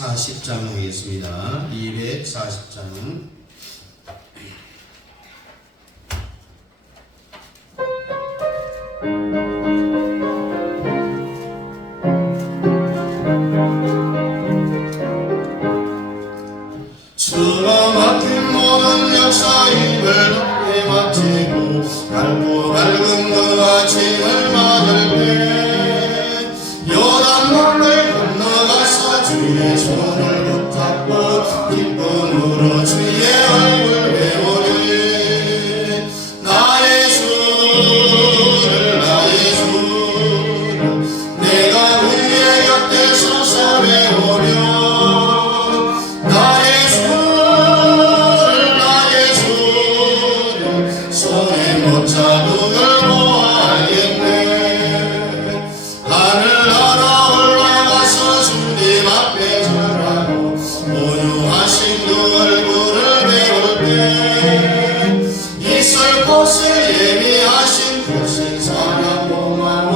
240장 하겠습니다. 240장. 주가 맡긴 모든 역사임을 덕에 마치고 밝고 밝은 그 아침을 맞을 때 요단강을 건너가서 주의 손을 붙잡고 기쁨으로 주의 얼굴 배우리. 나의 주를 나의 주를 내가 그의 곁에 서서 배우며 자국을 보아야겠네. 하늘나라 올라가서 주님 앞에 절하고 온유하신 그 얼굴을 배울 때 있을 곳을 예비하신 그 신선한 봉하고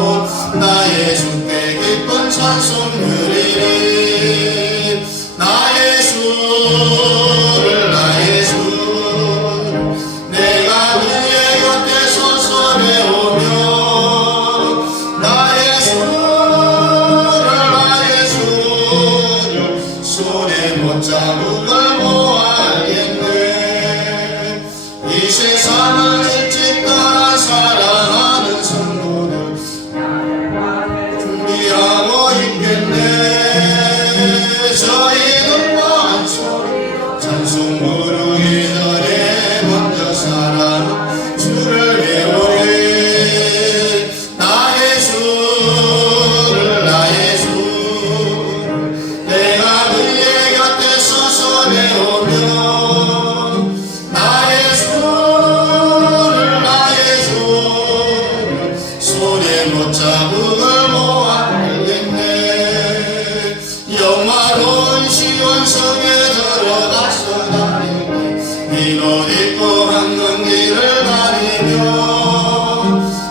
나의 주께 기쁜 찬송 드리리. 나의 주를 나의 주를 내가 그의 곁에 서서 배우며 나의 주를 손에 못자국을 보아야겠네. 이 세상을 일찍 떠나 사랑하는 성도들 준비하고 있겠네. 저희들과 한 소리 찬송 부르기 전에 먼저 사랑 주를 배우리. 나의 주를 나의 주를 내가 그의 곁에 서서 배우며 나의 주를 손에 못자국을 모아야겠네. 영화로운 시온성에 들어가서 다니니 흰옷 입고 황금길을 다니며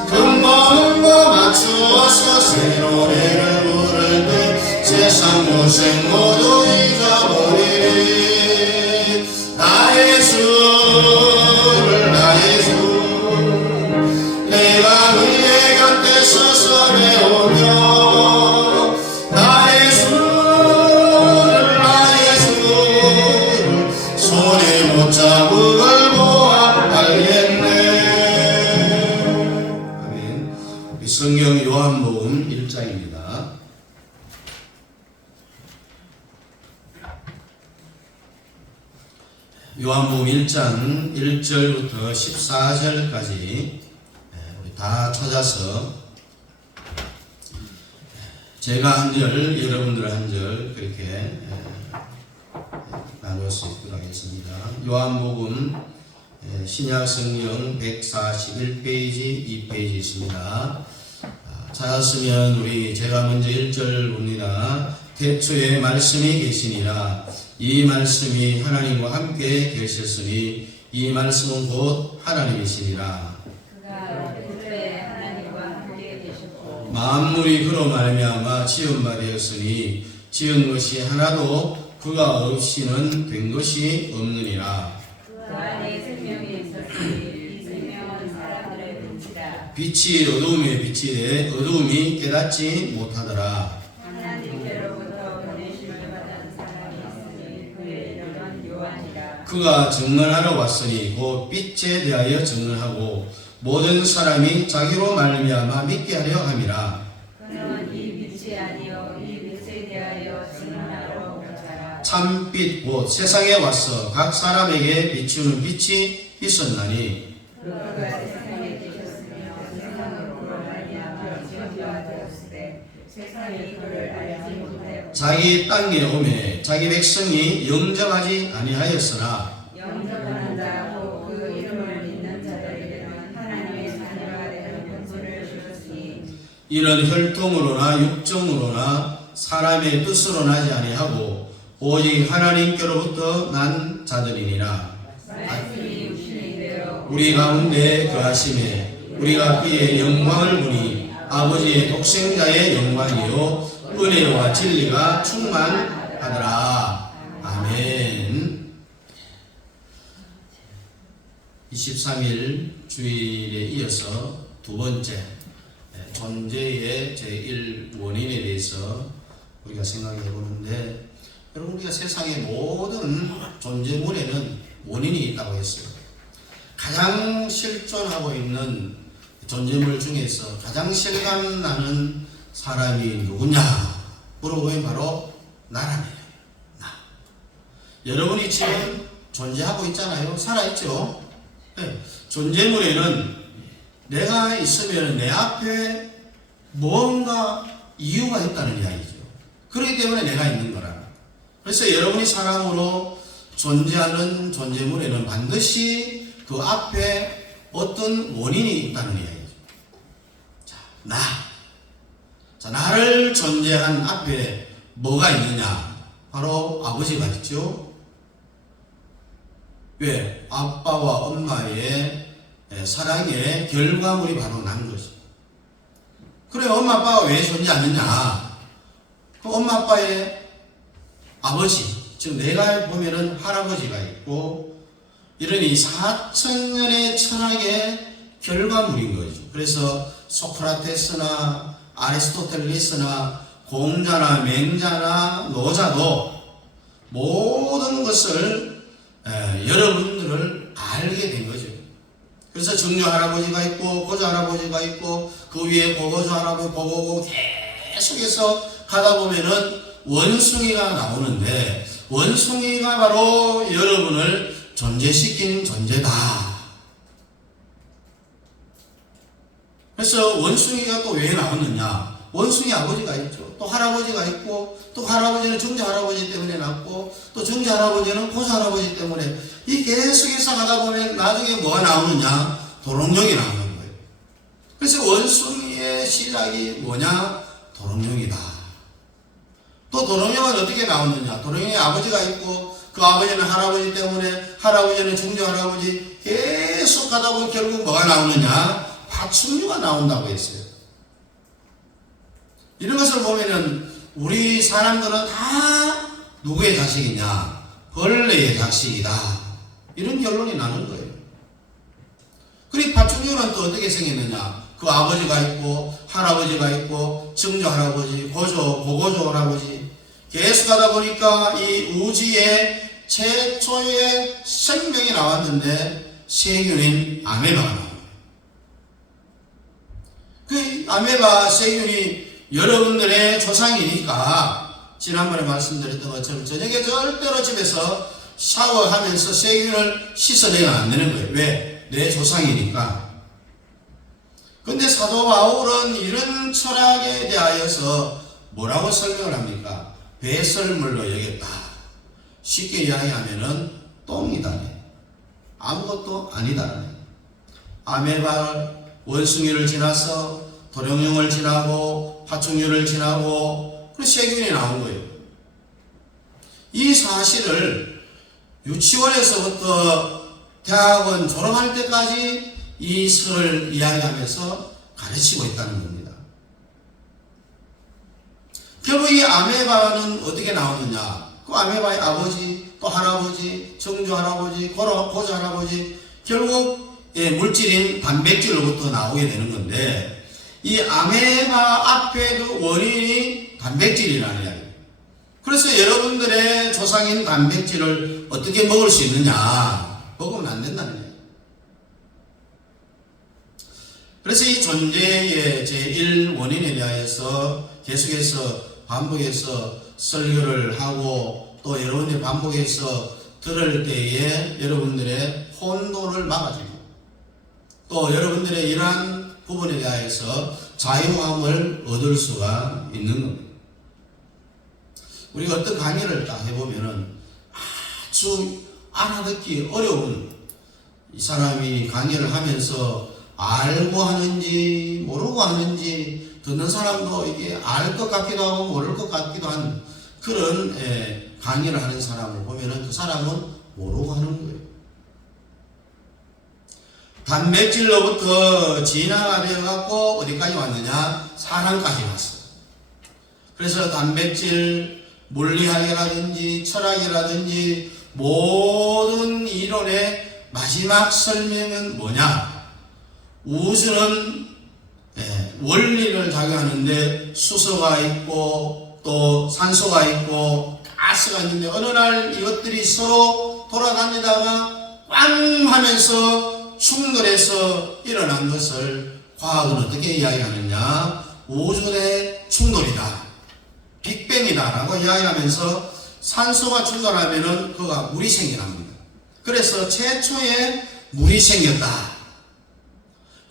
금방과 맞추어서 새 노래를 부를 때 세상 고생 모두 잊어버리리. 나의 주를 나의 주를 내가 그의 곁에 서서 배우며 나의 주를 손에 못자국을 보아야겠네. 아멘. 성경 요한복음 1장입니다. 요한복음 1장 1절부터 14절까지 우리 다 찾아서 제가 한 절, 여러분들 한 절 그렇게 나눌 수 있도록 하겠습니다. 요한복음 신약성경 141페이지 2페이지 있습니다. 찾았으면 우리 제가 먼저 1절 봅니다. 태초에 말씀이 계시니라. 이 말씀이 하나님과 함께 계셨으니 이 말씀은 곧 하나님이시니라. 그가 태초에 하나님과 함께 계셨고 만물이 그로 말미암아 지은 바 되었으니 지은 것이 하나도 그가 없이는 된 것이 없느니라. 그 안에 생명이 있었으니 이 생명은 사람들의 빛이라. 빛이 어두움에 비치되 어두움이 깨닫지 못하더라. 하나님께로부터 보내심을 받은 사람이 있으니 그의 이름은 요한이라. 그가 증언하러 왔으니 곧 빛에 대하여 증언하고 모든 사람이 자기로 말미암아 믿게 하려 함이라. 그는 이 빛이 아니요 이 빛에 대하여 증언하러 온 자라. 참빛 곧 세상에 와서 각 사람에게 비추는 빛이 있었나니 그가 세상에 계셨으며 세상으로 그로 말미암아 지음바 되었으되 세상이 그를 알지 못하였고 자기 땅에 오매 자기 백성이 영접하지 아니하였으나 영접하는 자하고 그 이름을 믿는 자들에게는 하나님의 자녀가 되는 권세를 주셨으니 이는 혈통으로나 육정으로나 사람의 뜻으로 나지 아니하고 오직 하나님께로부터 난 자들이니라. 말씀이 육신이 되어 우리 가운데 거하심에 우리가 그의 영광을 보니 아버지의 독생자의 영광이요 은혜와 진리가 충만하더라. 23일 주일에 이어서 두 번째 존재의 제1원인에 대해서 우리가 생각해 보는데, 여러분, 우리가 세상의 모든 존재물에는 원인이 있다고 했어요. 가장 실존하고 있는 존재물 중에서 가장 실감나는 사람이 누구냐 물어보면 바로 나라네요. 나. 여러분이 지금 존재하고 있잖아요. 살아있죠. 네. 존재물에는 내가 있으면 내 앞에 뭔가 이유가 있다는 이야기죠. 그렇기 때문에 내가 있는 거라. 그래서 여러분이 사람으로 존재하는 존재물에는 반드시 그 앞에 어떤 원인이 있다는 이야기죠. 자, 나. 자, 나를 존재한 앞에 뭐가 있느냐? 바로 아버지가 있죠. 왜? 아빠와 엄마의 사랑의 결과물이 바로 난 것이. 그래, 엄마 아빠가 왜 존재하느냐? 그 엄마 아빠의 아버지, 즉 내가 보면은 할아버지가 있고, 이런 이 4,000년의 철학의 결과물인 거죠. 그래서 소크라테스나 아리스토텔레스나 공자나 맹자나 노자도 모든 것을 여러분들을 알게 된 거죠. 그래서 증조 할아버지가 있고 고조 할아버지가 있고 그 위에 고고조 할아버지 고고고 계속해서 가다 보면은 원숭이가 나오는데, 원숭이가 바로 여러분을 존재시킨 존재다. 그래서 원숭이가 또 왜 나오느냐? 원숭이 아버지가 있죠. 또 할아버지가 있고, 또 할아버지는 증조 할아버지 때문에 낳고, 또 증조 할아버지는 고조 할아버지 때문에, 이 계속해서 가다 보면 나중에 뭐가 나오느냐? 도롱뇽이 나오는 거예요. 그래서 원숭이의 시작이 뭐냐? 도롱뇽이다. 또 도롱뇽은 어떻게 나오느냐? 도롱뇽의 아버지가 있고, 그 아버지는 할아버지 때문에, 할아버지는 증조 할아버지, 계속 가다 보면 결국 뭐가 나오느냐? 파충류가 나온다고 했어요. 이런 것을 보면은 우리 사람들은 다 누구의 자식이냐? 벌레의 자식이다. 이런 결론이 나는 거예요. 그리고 파충류는 또 어떻게 생겼느냐? 그 아버지가 있고, 할아버지가 있고, 증조 할아버지, 고고조 할아버지, 계속 가다 보니까 이 우주에 최초의 생명이 나왔는데, 세균인 아메바가 나와요. 그 아메바 세균이 여러분들의 조상이니까, 지난번에 말씀드렸던 것처럼 저녁에 절대로 집에서 샤워하면서 세균을 씻어내면 안 되는 거예요. 왜? 내 조상이니까. 근데 사도 바울은 이런 철학에 대하여서 뭐라고 설명을 합니까? 배설물로 여겼다. 쉽게 이야기하면은 똥이다네. 아무것도 아니다네. 아메바 원숭이를 지나서 도룡뇽을 지나고 파충류를 지나고 그 세균이 나온 거예요. 이 사실을 유치원에서부터 대학원 졸업할 때까지 이 설을 이야기하면서 가르치고 있다는 겁니다. 결국 이 아메바는 어떻게 나오느냐? 그 아메바의 아버지, 또 할아버지, 증조 할아버지, 고조 할아버지, 결국 물질인 단백질로부터 나오게 되는 건데, 이 아메바 앞에 그 원인이 단백질이라는 이야기예요. 그래서 여러분들의 조상인 단백질을 어떻게 먹을 수 있느냐? 먹으면 안 된다는 이야기예요. 그래서 이 존재의 제1원인에 대하여서 계속해서 반복해서 설교를 하고, 또 여러분들이 반복해서 들을 때에 여러분들의 혼돈을 막아주고, 또 여러분들의 이러한 부분에 대하여서 자유함을 얻을 수가 있는 겁니다. 우리가 어떤 강의를 딱 해보면은 아주 알아듣기 어려운, 이 사람이 강의를 하면서 알고 하는지 모르고 하는지, 듣는 사람도 이게 알 것 같기도 하고 모를 것 같기도 한 그런 강의를 하는 사람을 보면은 그 사람은 모르고 하는 거예요. 단백질로부터 진화가 되어갖고 어디까지 왔느냐? 사람까지 왔어요. 그래서 단백질 물리학이라든지 철학이라든지 모든 이론의 마지막 설명은 뭐냐? 우주는 원리를 작용하는데 수소가 있고 또 산소가 있고 가스가 있는데 어느 날 이것들이 서로 돌아다니다가 꽝 하면서 충돌해서 일어난 것을 과학은 어떻게 이야기하느냐? 우주 내 충돌이다, 빅뱅이다 라고 이야기하면서 산소가 충돌하면은 그가 물이 생겨납니다. 그래서 최초에 물이 생겼다.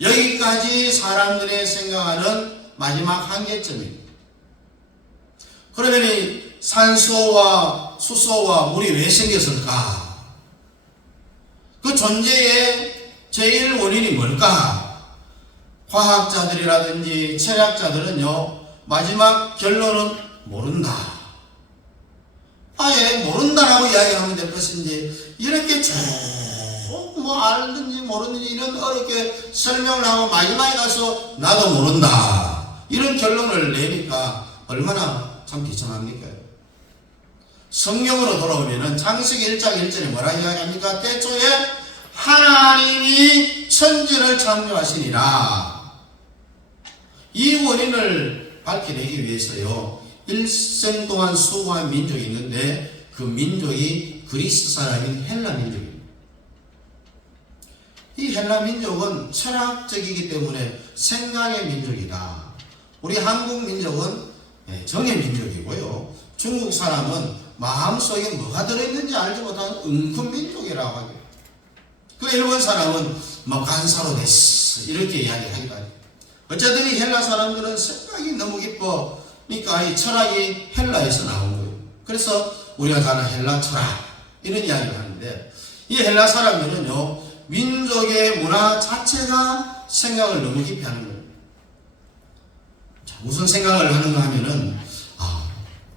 여기까지 사람들의 생각하는 마지막 한계점입니다. 그러면 이 산소와 수소와 물이 왜 생겼을까? 그 존재의 제일 원인이 뭘까? 과학자들이라든지 철학자들은요, 마지막 결론은 모른다. 아예 모른다라고 이야기하면 될 것인지, 이렇게 쭉 뭐 알든지 모르든지 이런 어렵게 설명을 하고 마지막에 가서 나도 모른다, 이런 결론을 내니까 얼마나 참 비참합니까? 성경으로 돌아오면은 창세기 1장 1절에 뭐라 이야기합니까? 태초에 하나님이 천지를 창조하시니라. 이 원인을 밝혀내기 위해서요, 일생 동안 수고한 민족이 있는데 그 민족이 그리스 사람인 헬라 민족입니다. 이 헬라 민족은 철학적이기 때문에 생각의 민족이다. 우리 한국 민족은 정의 민족이고요, 중국 사람은 마음속에 뭐가 들어있는지 알지 못하는 웅큰 민족이라고 하죠. 그 일본 사람은 뭐 간사로 됐어 이렇게 이야기하기도 하죠. 어쨌든 이 헬라 사람들은 생각이 너무 깊어. 그러니까 이 철학이 헬라에서 나온 거예요. 그래서 우리가 다른 헬라 철학 이런 이야기를 하는데, 이 헬라 사람들은요, 민족의 문화 자체가 생각을 너무 깊이 하는 거예요. 자, 무슨 생각을 하는가 하면은,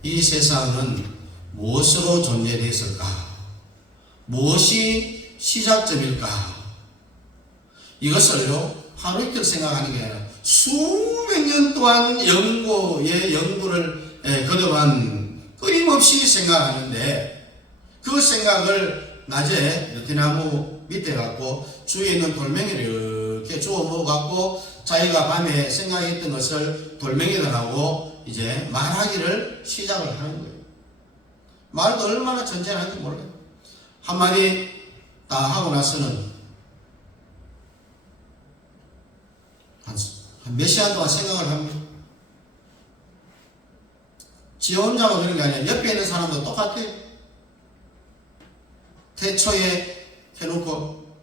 이 세상은 무엇으로 존재되었을까? 무엇이 시작점일까? 이것을요, 하루 이틀 생각하는 게 아니라 수백 년 동안 연구를 거듭한 끊임없이 생각하는데, 그 생각을 낮에 느티나무 밑에 갖고 주위에 있는 돌멩이를 이렇게 주워 먹어 갖고 자기가 밤에 생각했던 것을 돌멩이들하고 이제 말하기를 시작을 하는 거예요. 말도 얼마나 전쟁하는지 몰라요. 한마디 다 하고 나서는 한 몇 시간 동안 생각을 합니다. 지 혼자만 그런 게 아니라 옆에 있는 사람도 똑같아요. 태초에 해놓고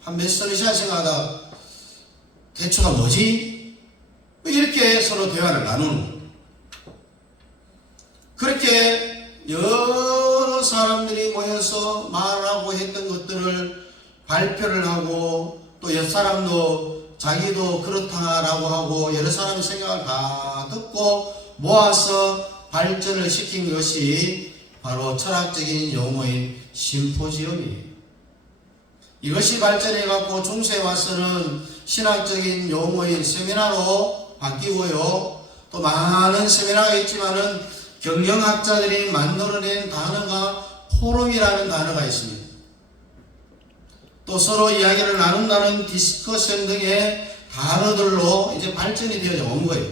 한 몇 시간 생각하다가 태초가 뭐지? 이렇게 서로 대화를 나누는 거예요. 그렇게 여러 사람들이 모여서 말하고 했던 것들을 발표를 하고, 또 옆 사람도 자기도 그렇다라고 하고 여러 사람의 생각을 다 듣고 모아서 발전을 시킨 것이 바로 철학적인 용어인 심포지엄이에요. 이것이 발전해갖고 중세에 와서는 신학적인 용어인 세미나로 바뀌고요, 또 많은 세미나가 있지만은 경영학자들이 만들어낸 단어가 포럼이라는 단어가 있습니다. 또 서로 이야기를 나눈다는 디스커션 등의 단어들로 이제 발전이 되어져 온 거예요.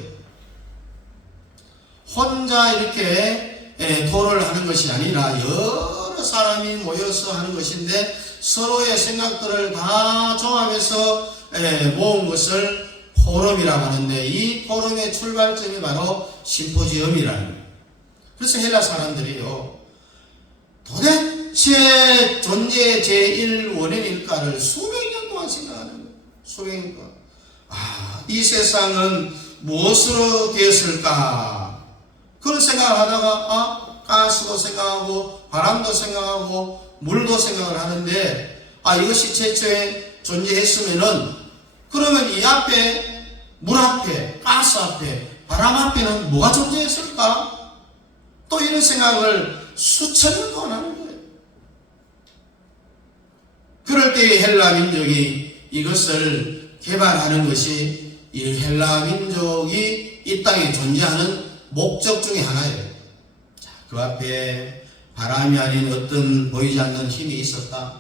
혼자 이렇게 토론을 하는 것이 아니라 여러 사람이 모여서 하는 것인데, 서로의 생각들을 다 종합해서 모은 것을 포럼이라고 하는데, 이 포럼의 출발점이 바로 심포지엄이라는 거예요. 그래서 헬라 사람들이요, 도대체 존재의 제1원인일까를 수백 년 동안 생각하는 거예요. 수백 년 동안. 이 세상은 무엇으로 되었을까? 그런 생각을 하다가 가스도 생각하고 바람도 생각하고 물도 생각을 하는데, 이것이 최초에 존재했으면은, 그러면 이 앞에 물 앞에 가스 앞에 바람 앞에는 뭐가 존재했을까? 또 이런 생각을 수천 년 동안 하는 거예요. 그럴 때 헬라 민족이 이것을 개발하는 것이 이 헬라 민족이 이 땅에 존재하는 목적 중에 하나예요. 자, 그 앞에 바람이 아닌 어떤 보이지 않는 힘이 있었다.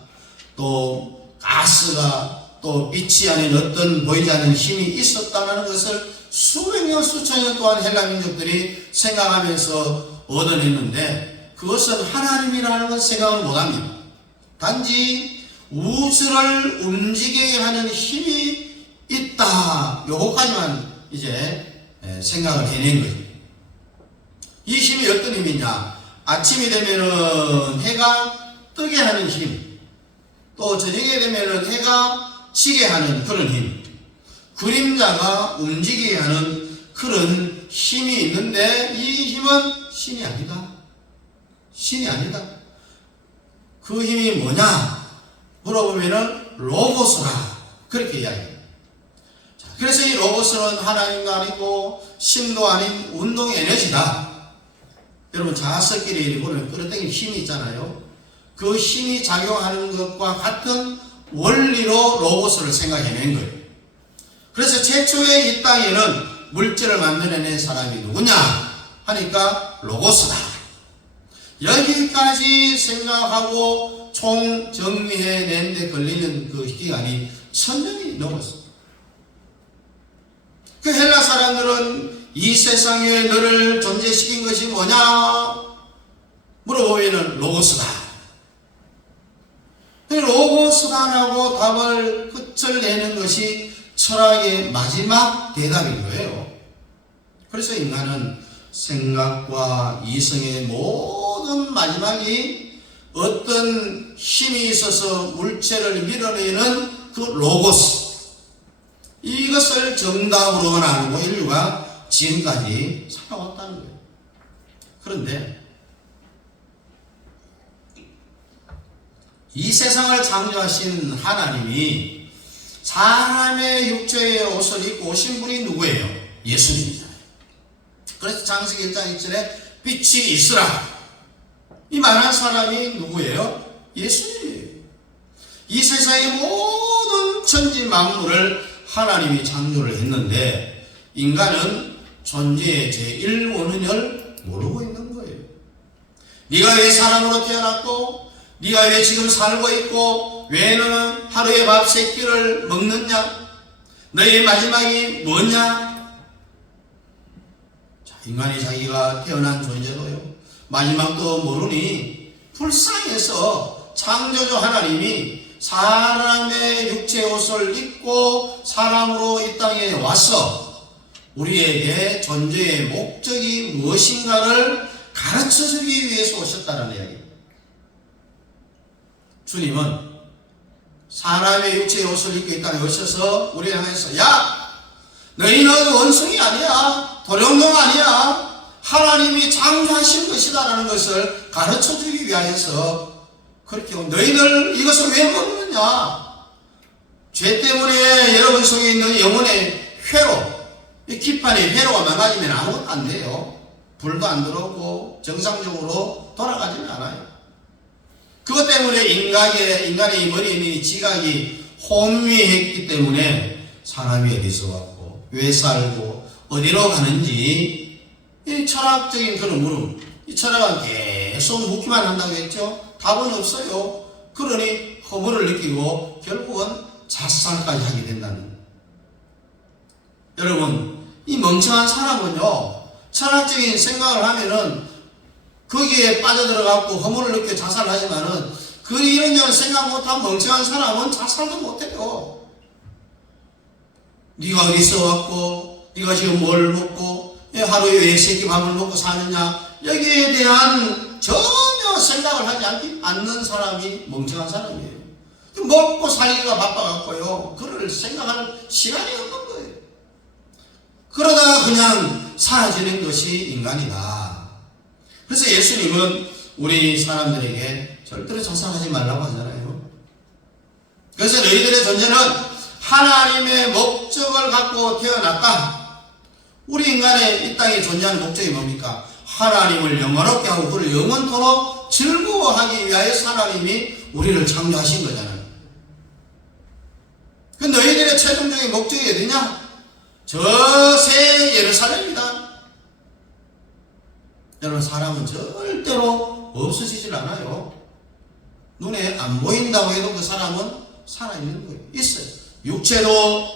또 가스가 또 빛이 아닌 어떤 보이지 않는 힘이 있었다는 것을 수백 년 수천 년 동안 헬라 민족들이 생각하면서 얻어냈는데 그것은 하나님이라는 것 생각을 못합니다. 단지 우주를 움직이게 하는 힘이 있다. 요거까지만 이제 생각을 해낸 거죠. 이 힘이 어떤 힘이냐? 아침이 되면은 해가 뜨게 하는 힘, 또 저녁에 되면은 해가 지게 하는 그런 힘, 그림자가 움직이게 하는 그런 힘이 있는데 이 힘은 신이 아니다. 신이 아니다. 그 힘이 뭐냐? 물어보면은 로고스라. 그렇게 이야기합니다. 자, 그래서 이 로고스는 하나님도 아니고 신도 아닌 운동의 에너지다. 여러분 자석끼리 끌어당기는 힘이 있잖아요. 그 힘이 작용하는 것과 같은 원리로 로고스를 생각해낸 거예요. 그래서 최초에 이 땅에는 물질을 만들어낸 사람이 누구냐 하니까 로고스다. 여기까지 생각하고 총 정리해낸 데 걸리는 그 기간이 1000년이 넘었어요. 그 헬라 사람들은 이 세상에 너를 존재시킨 것이 뭐냐 물어보면은 로고스다. 로고스다라고 답을 끝을 내는 것이 철학의 마지막 대답인 거예요. 그래서 인간은 생각과 이성의 모든 마지막이 어떤 힘이 있어서 물체를 밀어내는 그 로고스, 이것을 정답으로만 알고 인류가 지금까지 살아왔다는 거예요. 그런데 이 세상을 창조하신 하나님이 사람의 육체의 옷을 입고 오신 분이 누구예요? 예수님이잖아요. 그래서 창세기 1장 1절에 빛이 있으라. 이 말한 사람이 누구예요? 예수님이에요. 이 세상의 모든 천지 만물을 하나님이 창조를 했는데 인간은 존재의 제1원인을 모르고 있는 거예요. 네가 왜 사람으로 태어났고 네가 왜 지금 살고 있고 왜 너는 하루에 밥 3끼를 먹느냐? 너의 마지막이 뭐냐? 자, 인간이 자기가 태어난 존재도요 마지막도 모르니 불쌍해서 창조주 하나님이 사람의 육체 옷을 입고 사람으로 이 땅에 와서 우리에게 존재의 목적이 무엇인가를 가르쳐주기 위해서 오셨다는 이야기입니다. 주님은 사람의 육체의 옷을 입고 이 땅에 오셔서 우리 향해서 야! 너희는 원숭이 아니야. 도룡동 아니야. 하나님이 창조하신 것이다 라는 것을 가르쳐주기 위하여서 그렇게 너희들 이것을 왜 먹느냐? 죄 때문에 여러분 속에 있는 영혼의 회로, 이 기판의 회로가 망가지면 아무것도 안 돼요. 불도 안 들어오고 정상적으로 돌아가지는 않아요. 그것 때문에 인간의 머리에 있는 이 지각이 혼미했기 때문에 사람이 어디서 왔고 왜 살고 어디로 가는지 이 철학적인 그런 물음, 이 철학은 계속 묻기만 한다고 했죠. 답은 없어요. 그러니 허물을 느끼고 결국은 자살까지 하게 된다는. 여러분, 이 멍청한 사람은요 철학적인 생각을 하면은 거기에 빠져들어가고 허물을 느껴 자살을 하지만은 그 이런저런 생각 못한 멍청한 사람은 자살도 못해요. 네가 어디서 왔고 네가 지금 뭘 먹고 하루에 왜 3끼 밥을 먹고 사느냐 여기에 대한 전혀 생각을 하지 않는 사람이 멍청한 사람이에요. 먹고 살기가 바빠갖고요 그를 생각할 시간이 없는 거예요. 그러다가 그냥 사라지는 것이 인간이다. 그래서 예수님은 우리 사람들에게 절대로 자살하지 말라고 하잖아요. 그래서 너희들의 존재는 하나님의 목적을 갖고 태어났다. 우리 인간의 이 땅에 존재하는 목적이 뭡니까? 하나님을 영원롭게 하고 그를 영원토록 즐거워하기 위하여서 하나님이 우리를 창조하신 거잖아요. 그 너희들의 최종적인 목적이 어디냐? 저 새 예루살렘이다. 여러분 사람은 절대로 없어지질 않아요. 눈에 안 보인다고 해도 그 사람은 살아있는 거예요. 있어요. 육체로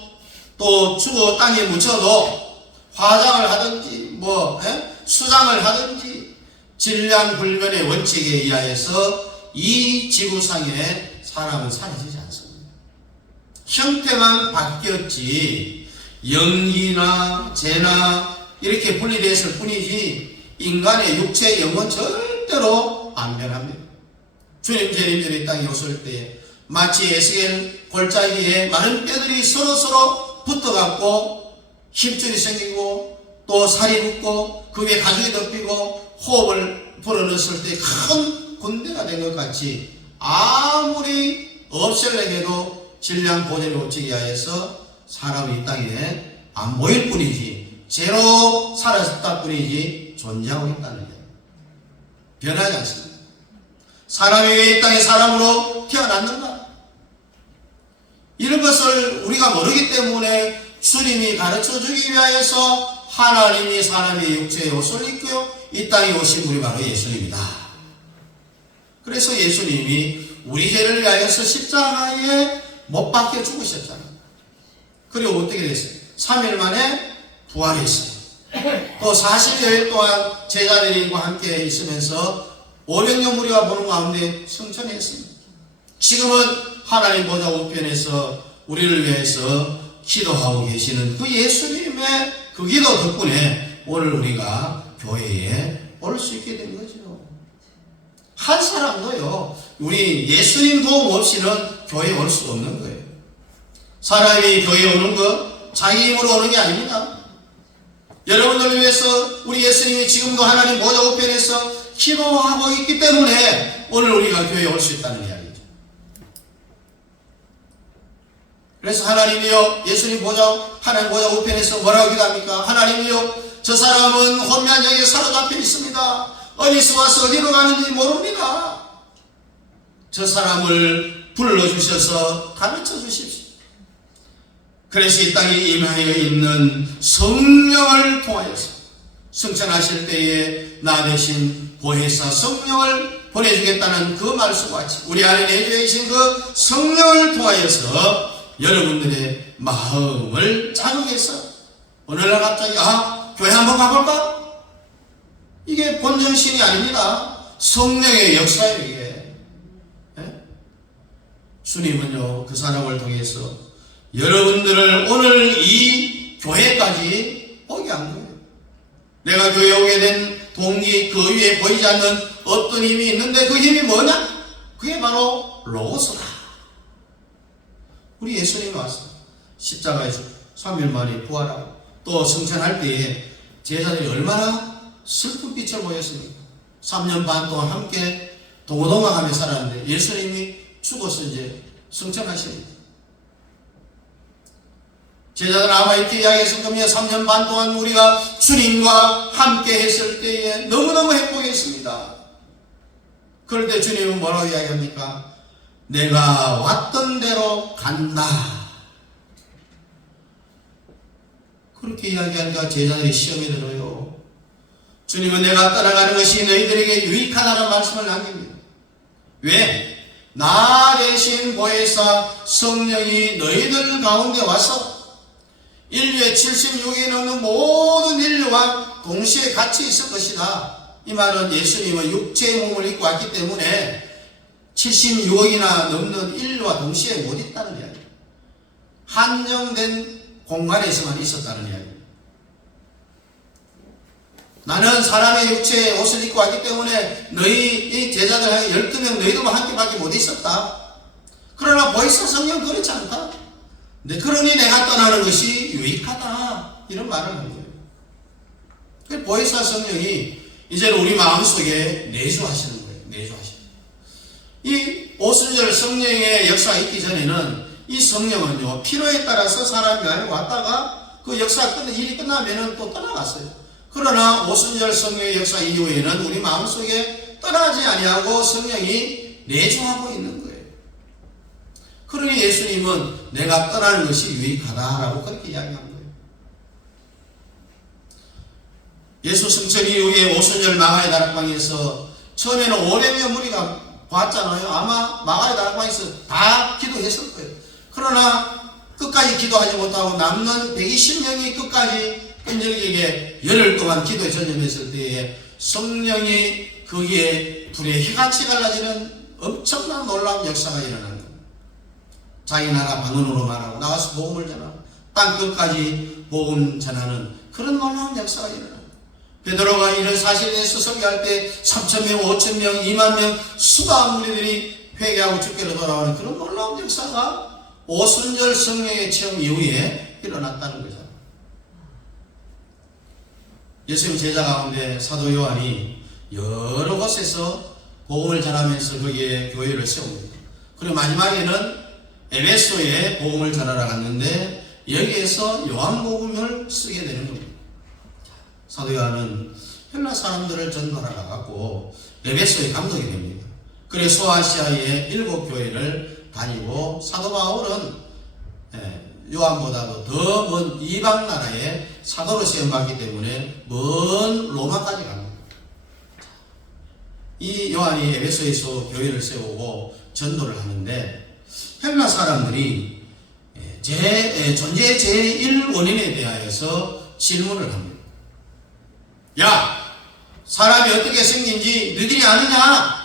또 죽어 땅에 묻혀도 화장을 하든지 수장을 하든지 질량불변의 원칙에 의하여서 이 지구상에 사람은 사라지지 않습니다. 형태만 바뀌었지 영이나 재나 이렇게 분리됐을 뿐이지 인간의 육체 영은 절대로 안 변합니다. 주님 재림전에 이 땅에 오실 때 마치 에스겔 골짜기에 많은 뼈들이 서로 붙어갖고 힘줄이 생기고 또 살이 붙고 그 위에 가죽이 덮이고 호흡을 불어넣었을 때 큰 군대가 된 것 같이 아무리 없앨려 해도 질량 보존의 원칙에 의해서 사람이 이 땅에 안 보일 뿐이지 죄로 살았다 뿐이지 존재하고 있다는 거예요. 변하지 않습니다. 사람이 왜 이 땅에 사람으로 태어났는가? 이런 것을 우리가 모르기 때문에 주님이 가르쳐 주기 위하여서 하나님이 사람의 육체에 옷을 입고요 이 땅에 오신 분이 바로 예수님이다. 그래서 예수님이 우리 죄를 위하여서 십자가에 못 박혀 죽으셨잖아요. 그리고 어떻게 됐어요? 3일 만에 부활했어요. 또 40여일 동안 제자들과 함께 있으면서 500년 무리가 보는 가운데 승천했습니다. 지금은 하나님 보좌 우편에서 우리를 위해서 기도하고 계시는 그 예수님의 그 기도 덕분에 오늘 우리가 교회에 올 수 있게 된 거죠. 한 사람도요 우리 예수님 도움 없이는 교회에 올 수 없는 거예요. 사람이 교회에 오는 것 자기 힘으로 오는 게 아닙니다. 여러분들을 위해서 우리 예수님이 지금도 하나님 보좌 우편에서 기도하고 있기 때문에 오늘 우리가 교회에 올 수 있다는 이야기죠. 그래서 하나님이요 예수님 하나님 보좌 우편에서 뭐라고 기도합니까? 하나님이요 저 사람은 혼미한 영에 사로잡혀 있습니다. 어디서 와서 어디로 가는지 모릅니다. 저 사람을 불러주셔서 가르쳐 주십시오. 그래서 이 땅에 임하여 있는 성령을 통하여서 승천하실 때에 나 대신 보혜사 성령을 보내주겠다는 그 말씀과 같이 우리 안에 내주어 계신 그 성령을 통하여서 여러분들의 마음을 자극해서 오늘날 갑자기 교회 한번 가볼까? 이게 본정신이 아닙니다. 성령의 역사예요 이게. 주님은요 그 사람을 통해서 여러분들을 오늘 이 교회까지 오게 한 거예요. 내가 교회에 오게 된 동기 그 위에 보이지 않는 어떤 힘이 있는데 그 힘이 뭐냐? 그게 바로 로고스다. 우리 예수님이 와서 십자가에서 3일 만에 부활하고 또 승천할 때에 제자들이 얼마나 슬픈 빛을 보였습니까? 3년 반 동안 함께 동고동락하며 살았는데 예수님이 죽어서 이제 승천하십니다. 제자들 아마 이렇게 이야기했을 겁니다. 3년 반 동안 우리가 주님과 함께 했을 때에 너무너무 행복했습니다. 그럴 때 주님은 뭐라고 이야기합니까? 내가 왔던 대로 간다. 그렇게 이야기하니까 제자들이 시험에 들어요. 주님은 내가 떠나가는 것이 너희들에게 유익하다는 말씀을 남깁니다. 왜? 나 대신 보혜사 성령이 너희들 가운데 와서 인류의 76이 넘는 모든 인류와 동시에 같이 있을 것이다. 이 말은 예수님은 육체의 몸을 입고 왔기 때문에 76억이나 넘는 인류와 동시에 못 있다는 이야기입니다. 한정된 공간에서만 있었다는 이야기입니다. 나는 사람의 육체의 옷을 입고 왔기 때문에 너희 이 제자들 12명 너희들만 함께밖에 못 있었다. 그러나 보혜사 성령 그렇지 않다. 그러니 내가 떠나는 것이 유익하다. 이런 말을 한 거예요. 그 보혜사 성령이 이제는 우리 마음속에 내주하시는 거예요. 내주하시는 거예요. 이 오순절 성령의 역사가 있기 전에는 이 성령은요 필요에 따라서 사람이 왔다가 그 역사가 일이 끝나면은 또 떠나갔어요. 그러나 오순절 성령의 역사 이후에는 우리 마음속에 떠나지 아니하고 성령이 내주하고 있는 거예요. 그러니 예수님은 내가 떠나는 것이 유익하다라고 그렇게 이야기한 거예요. 예수 승천 이후에 오순절 마가의 다락방에서 처음에는 500명 무리가 봤잖아요. 아마 마가에 달아서 다 기도했을 거예요. 그러나 끝까지 기도하지 못하고 남는 120명이 끝까지 끈질기게 열흘 동안 기도에 전념했을 때에 성령이 거기에 불의 휘같이 갈라지는 엄청난 놀라운 역사가 일어난 겁니다. 자기 나라 방언으로 말하고 나가서 복음을 전하고 땅 끝까지 복음 전하는 그런 놀라운 역사가 일어납니다. 베드로가 이런 사실에 대해서 설교할 때 3,000명, 5,000명, 2만명 수많은 무리들이 회개하고 주께로 돌아오는 그런 놀라운 역사가 오순절 성령의 체험 이후에 일어났다는 거죠. 예수님 제자 가운데 사도 요한이 여러 곳에서 복음을 전하면서 거기에 교회를 세웁니다. 그리고 마지막에는 에베소에 복음을 전하러 갔는데 여기에서 요한복음을 쓰게 되는 겁니다. 사도 요한은 헬라 사람들을 전도하러 가고 에베소에 감독이 됩니다. 그래서 소아시아의 7교회를 다니고 사도 바울은 요한보다도 더 먼 이방 나라에 사도로 시험받기 때문에 먼 로마까지 갑니다. 이 요한이 에베소에서 교회를 세우고 전도를 하는데 헬라 사람들이 존재의 제1원인에 대하여서 질문을 합니다. 야, 사람이 어떻게 생긴지 너희들이 아느냐?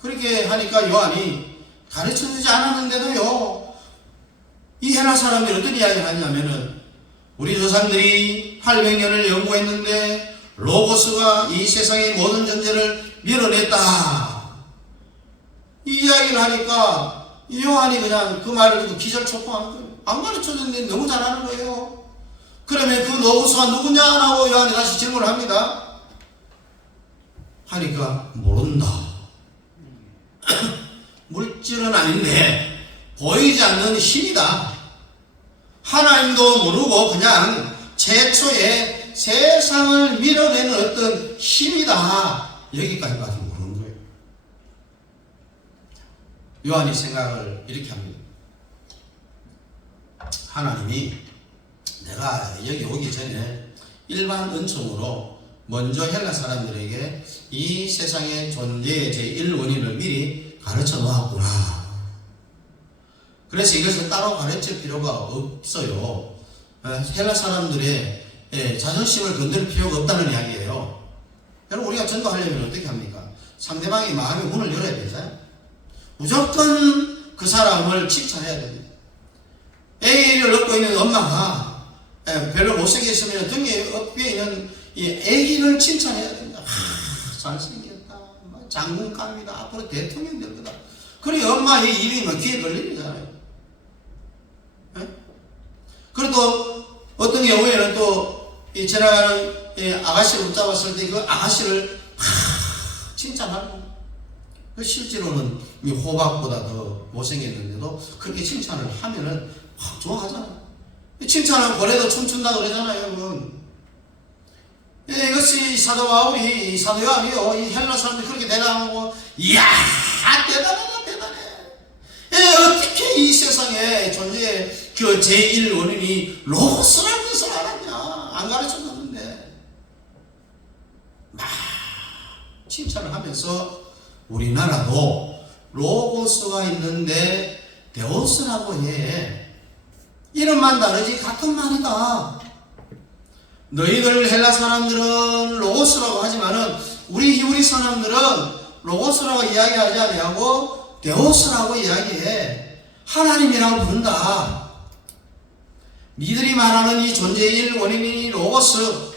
그렇게 하니까 요한이 가르쳐주지 않았는데도요, 이 헬라 사람들이 어떤 이야기를 하냐면은 우리 조상들이 800년을 연구했는데 로고스가 이 세상의 모든 존재를 밀어냈다. 이 이야기를 하니까 이 요한이 그냥 그 말을 듣고 기절초풍하는 거예요. 안 가르쳐줬는데 너무 잘하는 거예요. 그러면 그 로고스가 누구냐라고 요한이 다시 질문을 합니다. 하니까 모른다. 물질은 아닌데 보이지 않는 힘이다. 하나님도 모르고 그냥 최초의 세상을 밀어내는 어떤 힘이다. 여기까지밖에 모르는 거예요. 요한이 생각을 이렇게 합니다. 하나님이 내가 여기 오기 전에 일반 은총으로 먼저 헬라 사람들에게 이 세상의 존재의 제1원인을 미리 가르쳐 놓았구나. 그래서 이것을 따로 가르칠 필요가 없어요. 헬라 사람들의 자존심을 건들 필요가 없다는 이야기예요. 여러분, 우리가 전도하려면 어떻게 합니까? 상대방의 마음의 문을 열어야 되잖아요. 무조건 그 사람을 칭찬해야 됩니다. A를 얻고 있는 엄마가 별로 못생겼으면 등에 업에 있는 이 애기를 칭찬해야 됩니다. 잘생겼다. 장군감이다. 앞으로 대통령 될 거다. 그래 엄마의 입이 막 귀에 걸리잖아요. 그리고 또 어떤 경우에는 또 이 지나가는 아가씨를 붙잡았을 때 그 아가씨를 칭찬하고, 실제로는 호박보다 더 못생겼는데도 그렇게 칭찬을 하면은 좋아하잖아요. 칭찬을 보내도 춤춘다 그러잖아요, 여러분. 이것이 사도 바울이, 사도 요한이요, 이 헬라 사람들이 그렇게 대단하고, 이야, 대단하다, 대단해. 어떻게 이 세상에 존재의 그 제1원인이 로고스라는 것을 알았냐? 안 가르쳐 줬는데. 막 칭찬을 하면서 우리나라도 로고스가 있는데 데오스라고 해. 이름만 다르지 같은 말이다. 너희들 헬라 사람들은 로고스라고 하지만은 우리 히브리 사람들은 로고스라고 이야기하지 아니하고 데오스라고 이야기해. 하나님이라고 부른다. 니들이 말하는 이 존재의 1원인이 로고스,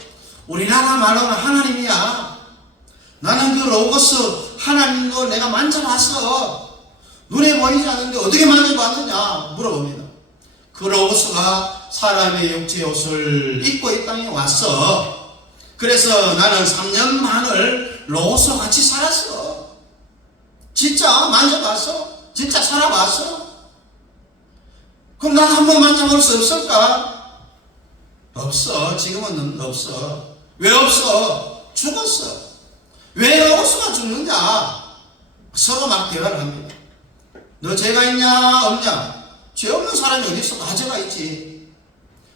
우리나라 말하는 하나님이야. 나는 그 로고스 하나님도 내가 만져봤어. 눈에 보이지 않는데 어떻게 만져봤느냐 물어봅니다. 그 로고스가 사람의 육체의 옷을 입고 이 땅에 왔어. 그래서 나는 3년 반을 로고스와 같이 살았어. 진짜 만져봤어? 진짜 살아봤어? 그럼 난 한번 만져볼 수 없을까? 없어. 지금은 없어. 왜 없어? 죽었어. 왜 로고스가 죽느냐? 서로 막 대화를 합니다. 너 죄가 있냐 없냐? 죄 없는 사람이 어디 있어? 다 죄가 있지.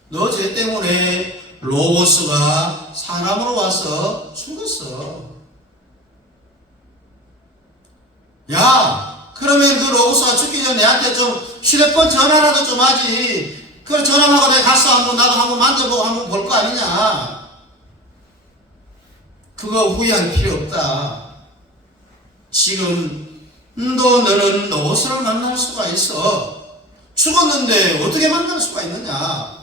너 죄 때문에 로고스가 사람으로 와서 죽었어. 야, 그러면 그 로고스가 죽기 전에 내한테 좀 휴대폰 전화라도 좀 하지. 그걸 전화하고 내가 가서 한번 나도 한번 만져보고 한번 볼 거 아니냐. 그거 후회할 필요 없다. 지금도 너는 로고스를 만날 수가 있어. 죽었는데 어떻게 만날 수가 있느냐.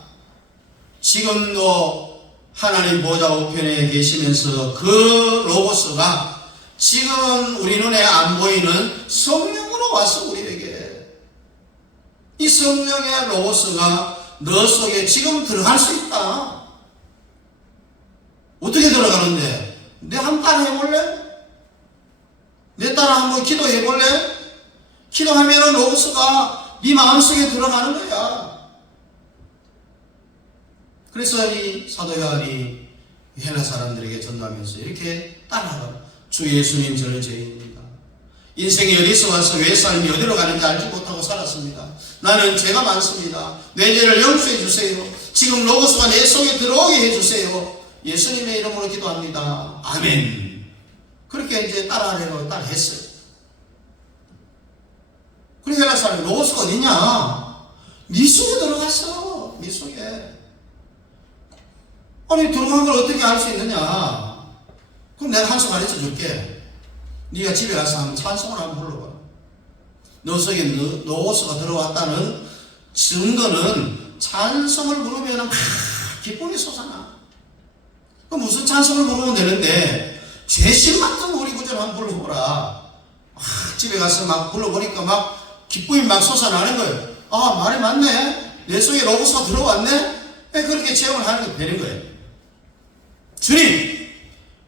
지금도 하나님 보좌 우편에 계시면서 그 로고스가 지금 우리 눈에 안 보이는 성령으로 왔어. 우리에게 이 성령의 로고스가 너 속에 지금 들어갈 수 있다. 어떻게 들어가는데? 내 한번 따라 해볼래? 내 따라 한번 기도해볼래? 기도하면 로고스가 네 마음속에 들어가는 거야. 그래서 이 사도 요한이 헬라 사람들에게 전도하면서 이렇게 따라가라. 주 예수님, 저는 죄인입니다. 인생이 어디서 와서 왜 삶이 어디로 가는지 알지 못하고 살았습니다. 나는 죄가 많습니다. 내 죄를 용서해 주세요. 지금 로고스가 내 속에 들어오게 해주세요. 예수님의 이름으로 기도합니다. 아멘. 그렇게 이제 따라하려고 따라했어요. 그리고 헬라 사람이 로고스가 어디냐? 네 속에 들어갔어. 네 속에. 아니 들어간 걸 어떻게 알 수 있느냐? 그럼 내가 한 수 가르쳐 줄게. 네가 집에 가서 한번 찬송을 한번 불러봐. 너 속에 로고스가 들어왔다는 증거는 찬송을 부르면 막 기쁨이 솟아나. 그럼 무슨 찬송을 부르면 되는데 죄심 같은 우리 구절 한번 불러보라. 집에 가서 막 불러보니까 막 기쁨이 막 솟아나는 거예요. 아, 말이 맞네. 내 속에 로고스가 들어왔네. 그렇게 체험을 하는 게 되는 거예요. 주님,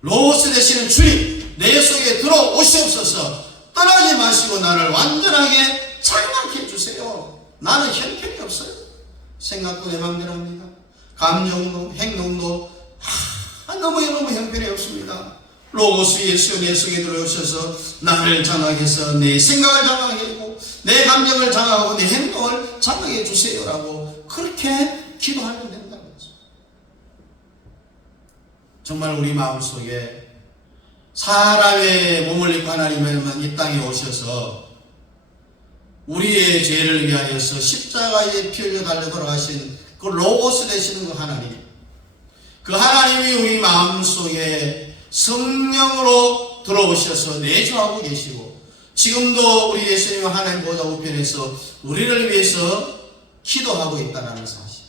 로고스 되시는 주님, 내 속에 들어오시옵소서. 떠나지 마시고 나를 완전하게 장악해 해주세요. 나는 형편이 없어요. 생각도 내 맘대로 합니다. 감정도 행동도 너무 형편이 없습니다. 로고스 예수 내 속에 들어오셔서 나를 장악해서 내 생각을 장악하고 내 감정을 장악하고 내 행동을 장악해 주세요라고 그렇게 기도하면 된다는 거죠. 정말 우리 마음속에 사람의 몸을 입고 하나님은 이 땅에 오셔서 우리의 죄를 위하여서 십자가에 피 흘려 달려 돌아가신 그 로고스 되시는 그 하나님, 그 하나님이 우리 마음속에 성령으로 들어오셔서 내주하고 계시고 지금도 우리 예수님과 하나님 보좌 우편에서 우리를 위해서 기도하고 있다는 사실.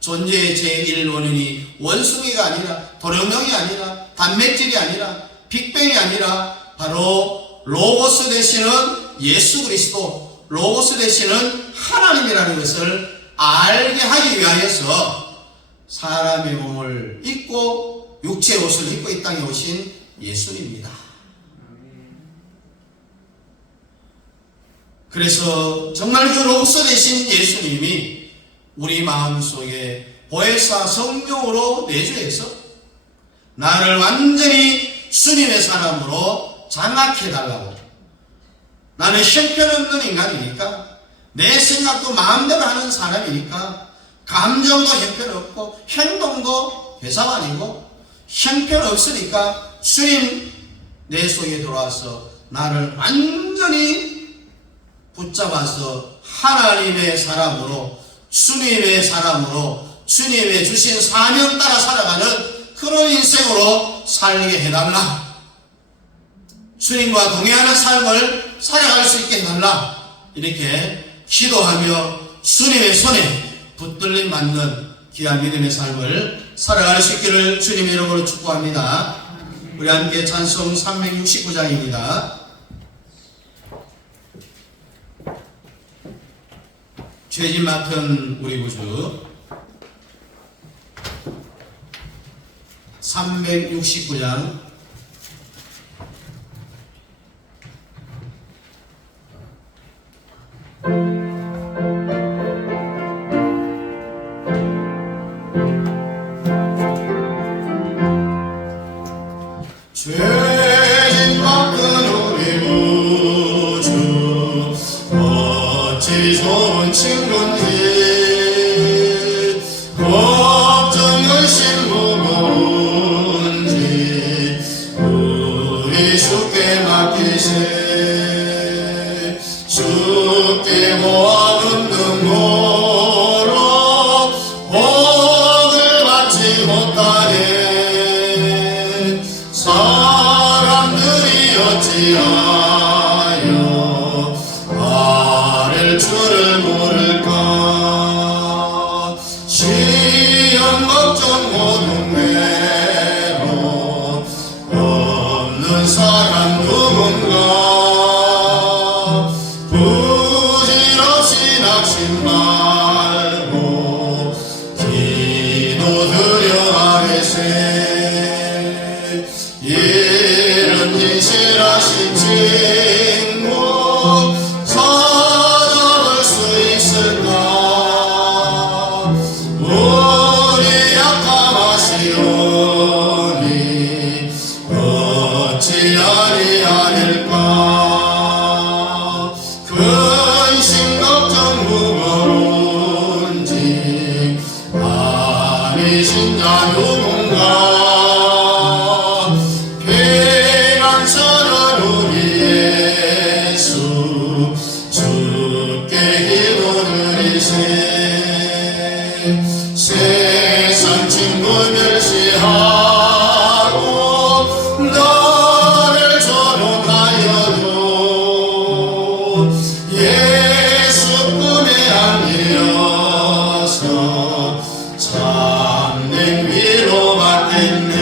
존재의 제1원인이 원숭이가 아니라 도령령이 아니라 단백질이 아니라 빅뱅이 아니라 바로 로고스 되시는 예수 그리스도, 로고스 되시는 하나님이라는 것을 알게 하기 위하여서 사람의 몸을 입고 육체의 옷을 입고 이 땅에 오신 예수님입니다. 그래서 정말 그 로고스 되신 예수님이 우리 마음속에 보혜사 성령으로 내주해서 나를 완전히 주님의 사람으로 장악해달라고. 나는 형편없는 인간이니까 내 생각도 마음대로 하는 사람이니까 감정도 형편없고 행동도 회사만이고 형편없으니까 주님 내 속에 들어와서 나를 완전히 붙잡아서 하나님의 사람으로 주님의 사람으로 주님의 주신 사명 따라 살아가는 그런 인생으로 살게 해달라. 주님과 동행하는 삶을 살아갈 수 있게 해달라. 이렇게 기도하며 주님의 손에 붙들림 받는 귀한 믿음의 삶을 살아갈 수 있기를 주님의 이름으로 축복합니다. 우리 함께 찬송 369장입니다. 죄짐 맡은 우리 구주 369장 죄짐 맡은 우리 구주 어찌 좋은 친구인지 걱정 열심 무거운지 우리 주께 맡기세. 함께 모아둔 눈물로 복을 받지 못하네. 사람들이 어찌하여 아랠 줄을 모를까. 시험 걱정 모든 외로 없는 사람 누군가. 부질없이 낙심 말고 기도드려 아뢰세. 이런 진실하신 친구 찾아볼 수 있을까. 우리 약함하시오니 어찌 아니하릴까. 근심 걱정 무거운지 아니신 자 누군가. 평안처럼 우리 예수 주께 기도드리세. 세상 친구 멸시하고 너를 조롱하여도 예수 꿈에 안기어서 참된 위로 받겠네.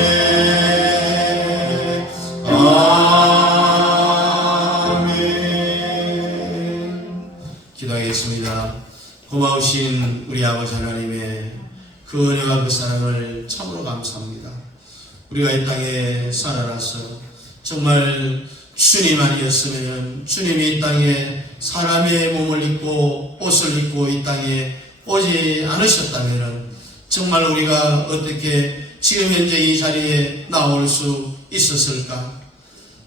아멘. 기도하겠습니다. 고마우신 우리 아버지 하나님의 그 은혜와 그 사랑을 참으로 감사합니다. 우리가 이 땅에 살아나서 정말 주님 아니었으면, 주님이 이 땅에 사람의 몸을 입고 옷을 입고 이 땅에 오지 않으셨다면 정말 우리가 어떻게 지금 현재 이 자리에 나올 수 있었을까.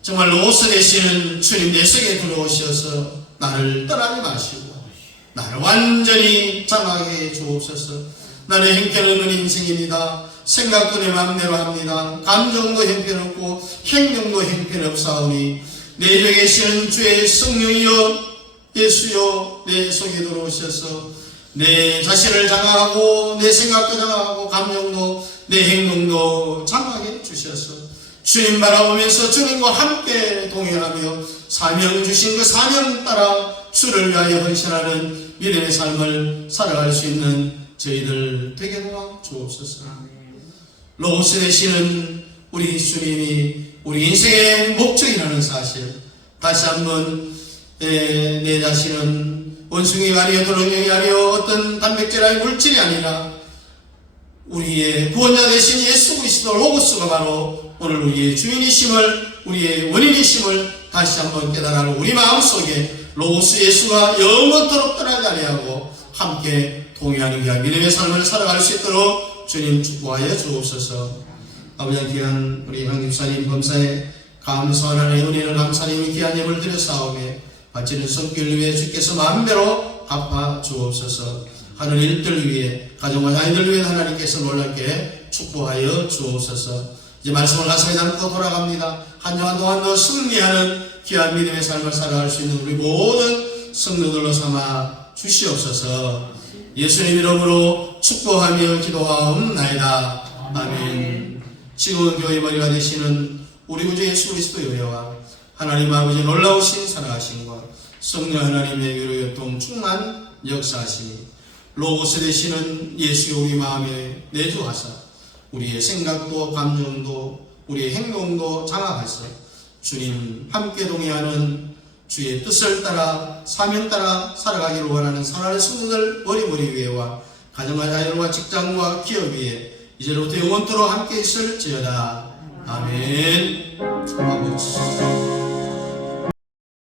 정말 옷을 되시는 주님 내 속에 들어오셔서 나를 떠나지 마시고 나를 완전히 장하게 주옵소서. 나는 형편없는 인생입니다. 생각도 내 맘대로 합니다. 감정도 형편없고 행동도 형편없사오니 내 속에 계시는 주의 성령이여 예수여 내 속에 들어오셔서 내 자신을 장악하고 내 생각도 장악하고 감정도 내 행동도 장악해 주셔서 주님 바라보면서 주님과 함께 동행하며 사명 주신 그 사명 따라 주를 위하여 헌신하는 믿음의 삶을 살아갈 수 있는 저희들 되게 도와 주옵소서. 로고스 되시는 우리 주님이 우리 인생의 목적이라는 사실 다시 한번 내 자신은 원숭이가 아니요 도롱뇽이 아니요 어떤 단백질이나 물질이 아니라 우리의 구원자 되신 예수 그리스도 로고스가 바로 오늘 우리의 주인이심을 우리의 원인이심을 다시 한번 깨달아 우리 마음속에 로고스 예수가 영원토록 떠나지 아니하고 함께 동행하는 귀한 믿음의 삶을 살아갈 수 있도록 주님 축복하여 주옵소서. 아버지 귀한 우리 황집사님 범사에 감사한 하나님의 은혜를 감사하니 귀한 예물 드려 싸우며 바치는 손길 위에 주께서 마음대로 갚아 주옵소서. 하늘 일들 위에 가정과 자녀들 위에 하나님께서 놀랍게 축복하여 주옵소서. 이제 말씀을 가슴에 담고 돌아갑니다. 한 주간 동안도 승리하는 귀한 믿음의 삶을 살아갈 수 있는 우리 모든 성도들로 삼아 주시옵소서. 예수님 이름으로 축복하며 기도하옵나이다. 아멘. 지금은 교회 머리가 되시는 우리 구주 예수 그리스도의 은혜와 하나님 아버지 놀라우신 살아가심과 성령 하나님의 위로 교통 충만 역사하심이 로고스 되시는 예수의 우리 마음에 내주하사 우리의 생각도 감정도 우리의 행동도 장악하사 주님 함께 동의하는 주의 뜻을 따라 사명 따라 살아가기를 원하는 사랑하는 성도들 머리 위에와 가정과 자녀와 직장과 기업 위에 이제로부터 영원토록 함께 있을지어다. 아멘.